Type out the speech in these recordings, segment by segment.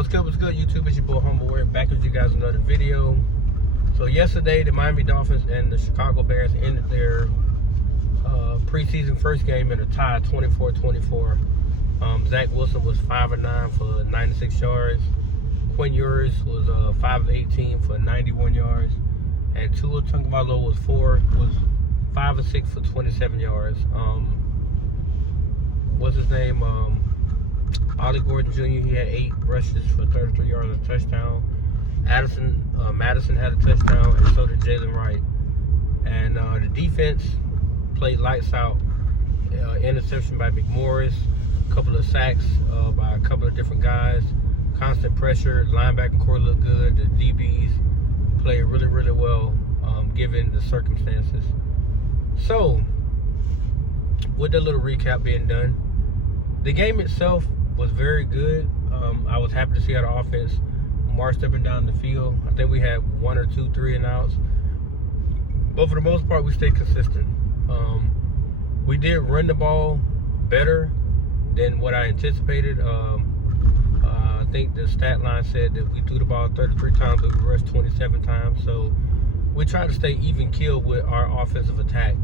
What's good, YouTube? It's your boy Humbleware, back with you guys another video. So yesterday, the Miami Dolphins and the Chicago Bears ended their preseason first game in a tie, 24-24. Zach Wilson was 5 of 9 for 96 yards. Quinn Ewers was 5 of 18 for 91 yards, and Tua Tagovailoa was 5 of 6 for 27 yards. What's his name? Ollie Gordon Jr. He had 8 rushes for 33 yards and a touchdown. Madison had a touchdown, and so did Jalen Wright. And the defense played lights out. Interception by McMorris, a couple of sacks by a couple of different guys. Constant pressure. Linebacker core looked good. The DBs played really, really well, given the circumstances. So, with the little recap being done, the game itself was very good. I was happy to see how the offense marched up and down the field. I think we had 1 or 2 3-and-outs, but for the most part, we stayed consistent. We did run the ball better than what I anticipated. I think the stat line said that we threw the ball 33 times, but we rushed 27 times. So we tried to stay even keel with our offensive attack,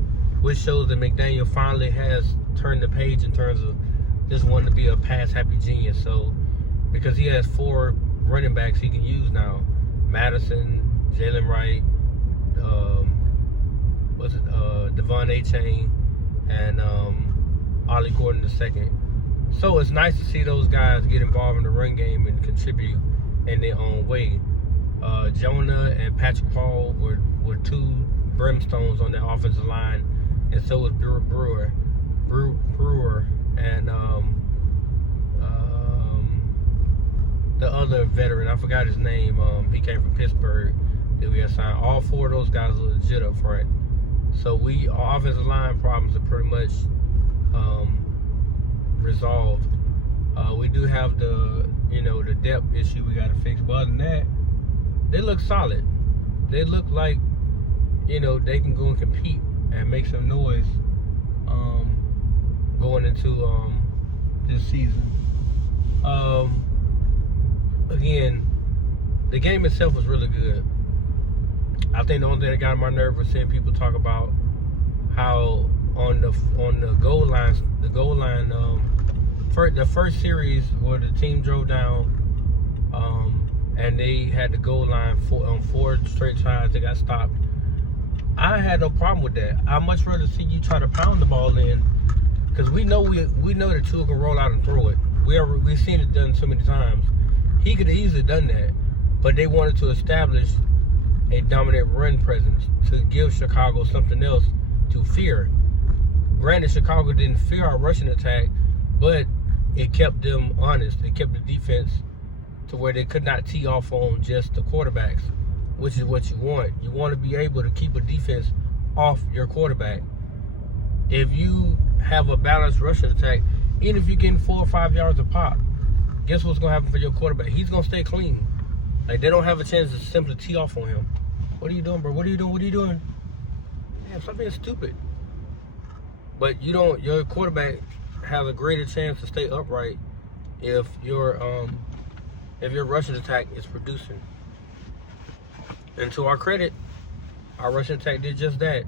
which shows that McDaniel finally has turned the page in terms of just wanting to be a pass-happy genius. So, because he has 4 running backs he can use now: Madison, Jalen Wright, Devon A-Chain, and Ollie Gordon II. So it's nice to see those guys get involved in the run game and contribute in their own way. Jonah and Patrick Paul were 2 brimstones on the offensive line, and so was Brewer, and the other veteran, I forgot his name. He came from Pittsburgh that we assigned. All 4 of those guys are legit up front. So our offensive line problems are pretty much resolved. We do have the depth issue we got to fix. But other than that, they look solid. They look like they can go and compete and make some noise going into this season. Again, the game itself was really good. I think the only thing that got on my nerve was seeing people talk about how on the goal line, the first series where the team drove down, and they had the goal line on 4 straight tries, they got stopped. I had no problem with that. I'd much rather see you try to pound the ball in, because we know that Tua can roll out and throw it. We've seen it done so many times. He could have easily done that, but they wanted to establish a dominant run presence to give Chicago something else to fear. Granted, Chicago didn't fear our rushing attack, but it kept them honest. It kept the defense to where they could not tee off on just the quarterbacks, which is what you want. You want to be able to keep a defense off your quarterback. If you have a balanced rushing attack, even if you're getting 4 or 5 yards a pop, guess what's going to happen for your quarterback? He's going to stay clean. Like, they don't have a chance to simply tee off on him. What are you doing, bro? What are you doing? Damn, stop being stupid. But your quarterback has a greater chance to stay upright if your rushing attack is producing. And to our credit, our rushing attack did just that.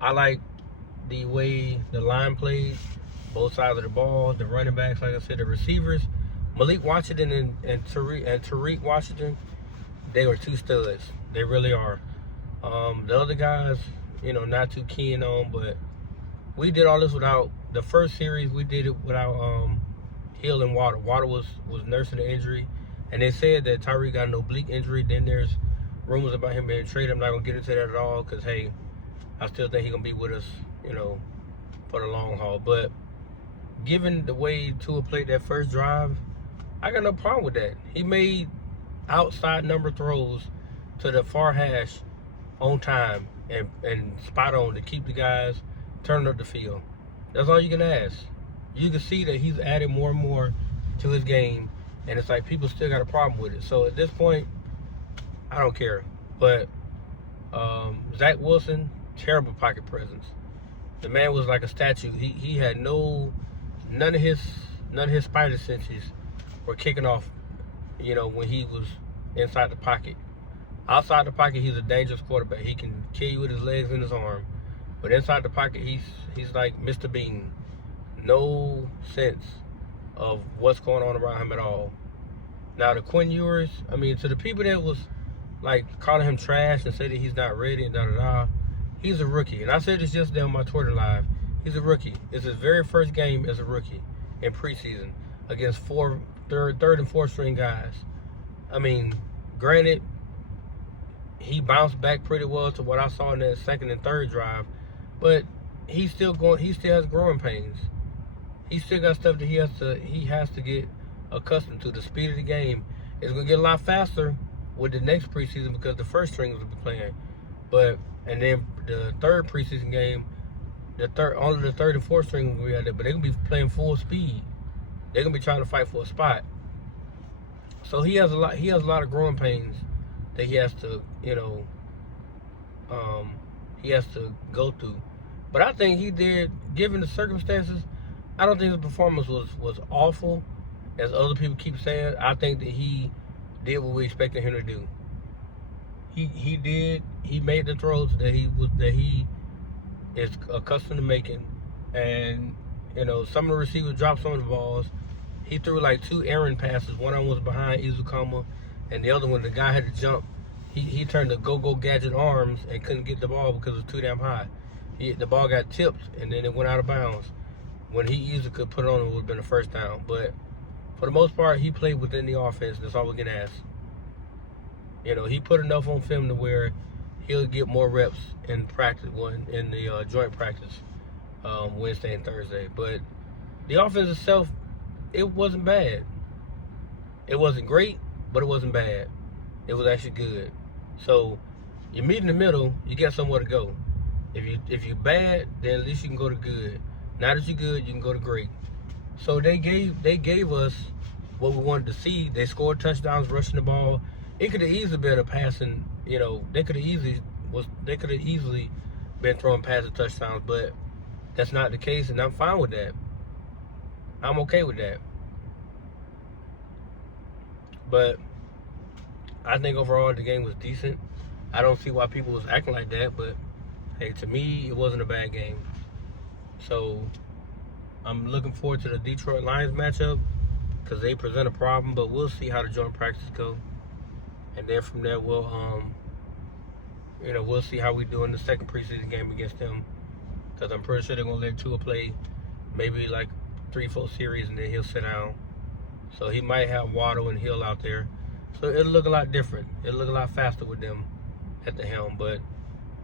I like the way the line played, both sides of the ball, the running backs, like I said, the receivers. Malik Washington and Tariq Washington, they were 2 studs. They really are. The other guys, not too keen on, but we did all this without, the first series we did it without Hill and Water. Water was nursing an injury, and they said that Tariq got an oblique injury. Then there's rumors about him being traded. I'm not going to get into that at all, because, hey, I still think he's going to be with us, for the long haul. But given the way Tua played that first drive, I got no problem with that. He made outside number throws to the far hash on time and spot on to keep the guys turning up the field. That's all you can ask. You can see that he's added more and more to his game, and it's like people still got a problem with it. So at this point, I don't care. But Zach Wilson, terrible pocket presence. The man was like a statue. He had none of his spider senses were kicking off, when he was inside the pocket. Outside the pocket, he's a dangerous quarterback. He can kill you with his legs and his arm. But inside the pocket, he's like Mr. Bean. No sense of what's going on around him at all. Now, the Quinn Ewers, to the people that was like calling him trash and say that he's not ready and da-da-da, he's a rookie. And I said this yesterday on my Twitter live. He's a rookie. It's his very first game as a rookie in preseason against third and fourth string guys. Granted, he bounced back pretty well to what I saw in that second and third drive, but he still has growing pains. He still got stuff that he has to get accustomed to. The speed of the game is going to get a lot faster with the next preseason because the first string will be playing. And then the third preseason game, only the third and fourth string will be out there, but they're going to be playing full speed. They're going to be trying to fight for a spot. So he has a lot of growing pains that he has to, go through. But I think he did, given the circumstances, I don't think his performance was awful, as other people keep saying. I think that he did what we expected him to do. He did. He made the throws that he is accustomed to making, and some of the receivers dropped some of the balls. He threw like 2 errant passes. One of them was behind Izukama, and the other one, the guy had to jump. He turned the go-go gadget arms and couldn't get the ball because it was too damn high. The ball got tipped, and then it went out of bounds. When he easily could put it on, it would have been a first down. But for the most part, he played within the offense. That's all we can ask. He put enough on film to where he'll get more reps in practice, in the joint practice Wednesday and Thursday. But the offense itself, it wasn't bad. It wasn't great, but it wasn't bad. It was actually good. So you meet in the middle, you got somewhere to go. If you're bad, then at least you can go to good. Now that you're good, you can go to great. So they gave us what we wanted to see. They scored touchdowns, rushing the ball. It could have easily been a passing. They could have easily been throwing passing touchdowns, but that's not the case, and I'm fine with that. I'm okay with that. But I think overall the game was decent. I don't see why people was acting like that, but hey, to me, it wasn't a bad game. So I'm looking forward to the Detroit Lions matchup because they present a problem, but we'll see how the joint practice go. And then from there, we'll see how we do in the second preseason game against them, because I'm pretty sure they're gonna let Tua play maybe like 3-4 series, and then he'll sit down. So he might have Waddle and Hill out there. So it'll look a lot different. It'll look a lot faster with them at the helm. But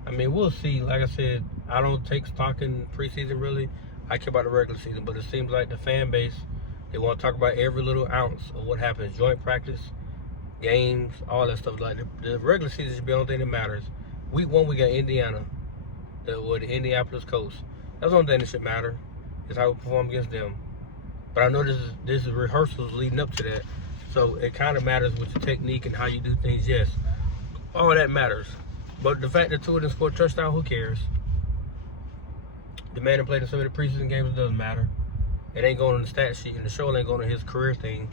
we'll see. Like I said, I don't take stock in preseason really. I care about the regular season. But it seems like the fan base, they want to talk about every little ounce of what happens. Joint practice, games, all that stuff. Like the regular season should be the only thing that matters. Week 1, we got Indiana, the Indianapolis Colts. That's the only thing that should matter, is how we perform against them. But I know this is rehearsals leading up to that. So it kind of matters with your technique and how you do things, yes. All that matters. But the fact that Tua didn't score a touchdown, who cares? The man that played in some of the preseason games, it doesn't matter. It ain't going on the stat sheet, and the show ain't going on his career thing.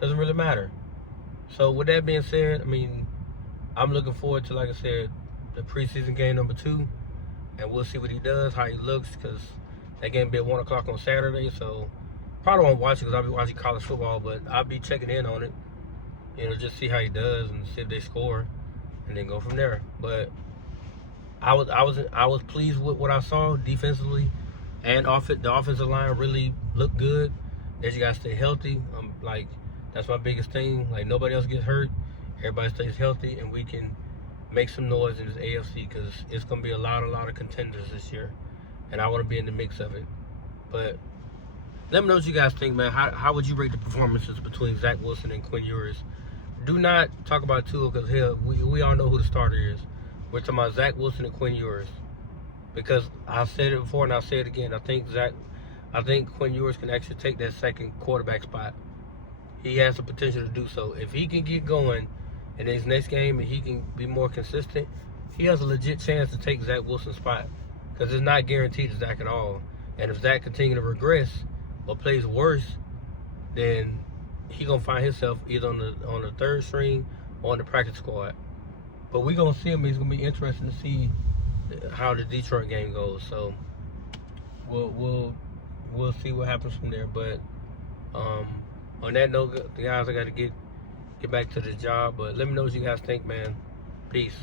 Doesn't really matter. So with that being said, I'm looking forward to, like I said, the preseason game number 2. And we'll see what he does, how he looks, because that game be at 1 o'clock on Saturday. So probably won't watch it because I'll be watching college football, but I'll be checking in on it. Just see how he does and see if they score, and then go from there. But I was pleased with what I saw defensively, and the offensive line really looked good. They just gotta stay healthy. That's my biggest thing. Like, nobody else gets hurt, everybody stays healthy, and we can make some noise in this AFC, because it's gonna be a lot of contenders this year, and I want to be in the mix of it. But let me know what you guys think, man. How would you rate the performances between Zach Wilson and Quinn Ewers? Do not talk about Tua, because hell, we all know who the starter is. We're talking about Zach Wilson and Quinn Ewers, because I've said it before and I'll say it again. I think Quinn Ewers can actually take that second quarterback spot. He has the potential to do so. If he can get going in his next game and he can be more consistent, he has a legit chance to take Zach Wilson's spot, because it's not guaranteed to Zach at all. And if Zach continues to regress or plays worse, then he gonna find himself either on the third string or on the practice squad. But we gonna see him. It's gonna be interesting to see how the Detroit game goes. So we'll see what happens from there. But on that note, guys, I got to get back to the job. But let me know what you guys think, man. Peace.